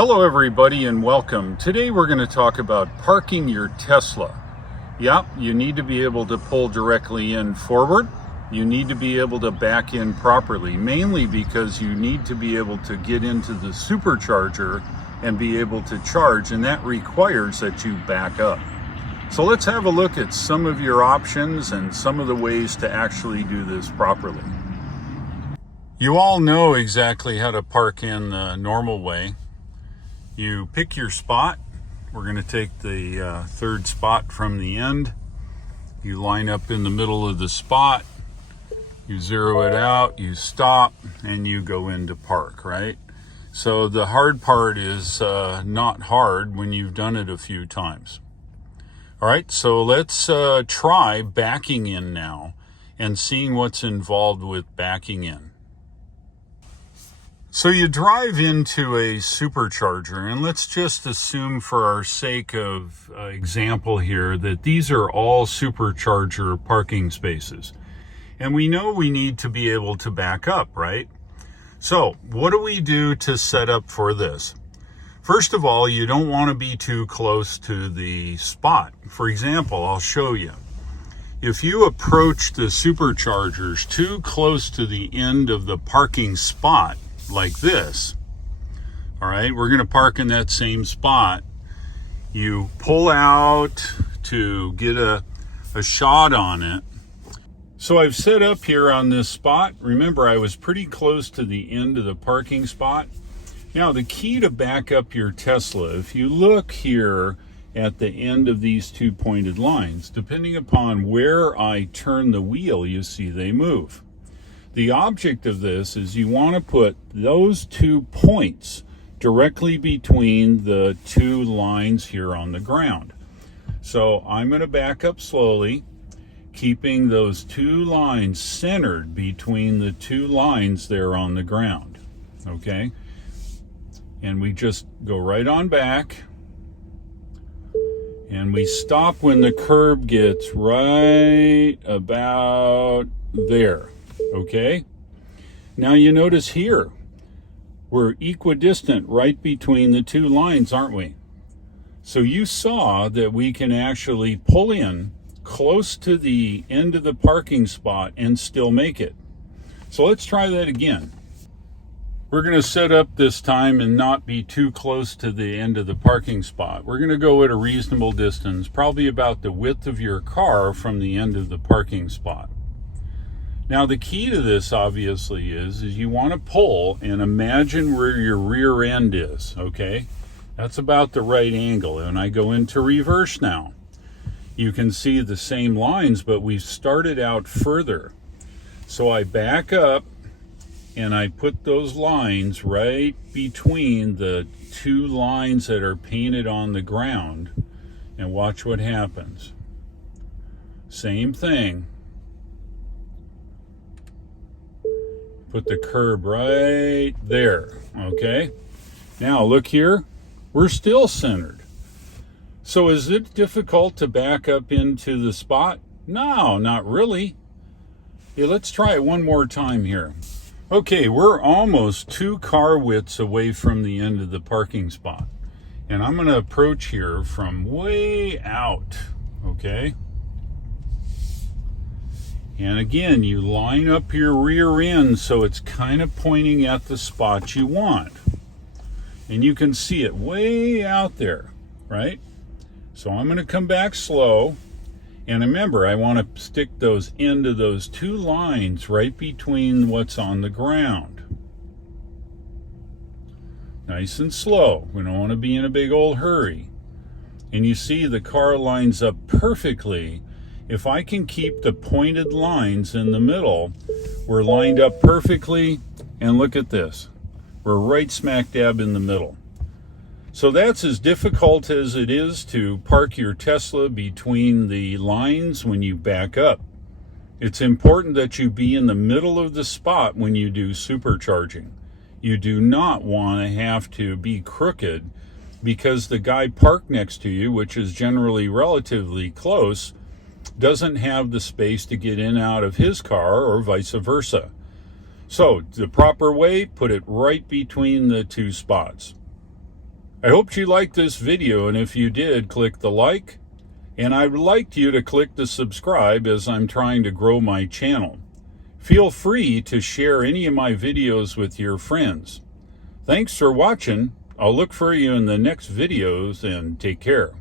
Hello everybody and welcome. Today we're going to talk about parking your Tesla. Yeah, you need to be able to pull directly in forward. You need to be able to back in properly, mainly because you need to be able to get into the supercharger and be able to charge, and that requires that you back up. So let's have a look at some of your options and some of the ways to actually do this properly. You all know exactly how to park in the normal way. You pick your spot. We're going to take the third spot from the end. You line up in the middle of the spot. You zero it out, you stop, and you go into park, right? So the hard part is not hard when you've done it a few times. All right, so let's try backing in now and seeing what's involved with backing in. So you drive into a supercharger, and let's just assume for our sake of example here that these are all supercharger parking spaces. And we know we need to be able to back up, right? So what do we do to set up for this? First of all, you don't want to be too close to the spot. For example, I'll show you. If you approach the superchargers too close to the end of the parking spot, like this, all right, we're going to park in that same spot. You pull out to get a shot on it. So I've set up here on this spot. Remember, I was pretty close to the end of the parking spot. Now, the key to back up your Tesla, if you look here at the end of these two pointed lines, depending upon where I turn the wheel, you see they move. The object of this is you want to put those 2 points directly between the two lines here on the ground. So I'm going to back up slowly, keeping those two lines centered between the two lines there on the ground. Okay? And we just go right on back. And we stop when the curb gets right about there. Okay, now you notice here, we're equidistant right between the two lines, aren't we? So you saw that we can actually pull in close to the end of the parking spot and still make it. So let's try that again. We're going to set up this time and not be too close to the end of the parking spot. We're going to go at a reasonable distance, probably about the width of your car from the end of the parking spot. Now, the key to this, obviously, is you want to pull and imagine where your rear end is, okay? That's about the right angle. And I go into reverse now. You can see the same lines, but we've started out further. So I back up, and I put those lines right between the two lines that are painted on the ground, and watch what happens. Same thing. Put the curb right there, okay? Now look here, we're still centered. So is it difficult to back up into the spot? No, not really. Yeah, let's try it one more time here. Okay, we're almost 2 car widths away from the end of the parking spot. And I'm gonna approach here from way out, okay? And again, you line up your rear end so it's kind of pointing at the spot you want. And you can see it way out there, right? So I'm going to come back slow. And remember, I want to stick those end of those two lines right between what's on the ground. Nice and slow. We don't want to be in a big old hurry. And you see the car lines up perfectly. If I can keep the pointed lines in the middle, we're lined up perfectly, and look at this. We're right smack dab in the middle. So that's as difficult as it is to park your Tesla between the lines when you back up. It's important that you be in the middle of the spot when you do supercharging. You do not want to have to be crooked because the guy parked next to you, which is generally relatively close, doesn't have the space to get in and out of his car or vice versa. So the proper way, put it right between the two spots. I hoped you liked this video, and if you did, click the like, and I'd like you to click the subscribe as I'm trying to grow my channel. Feel free to share any of my videos with your friends. Thanks for watching. I'll look for you in the next videos, and take care.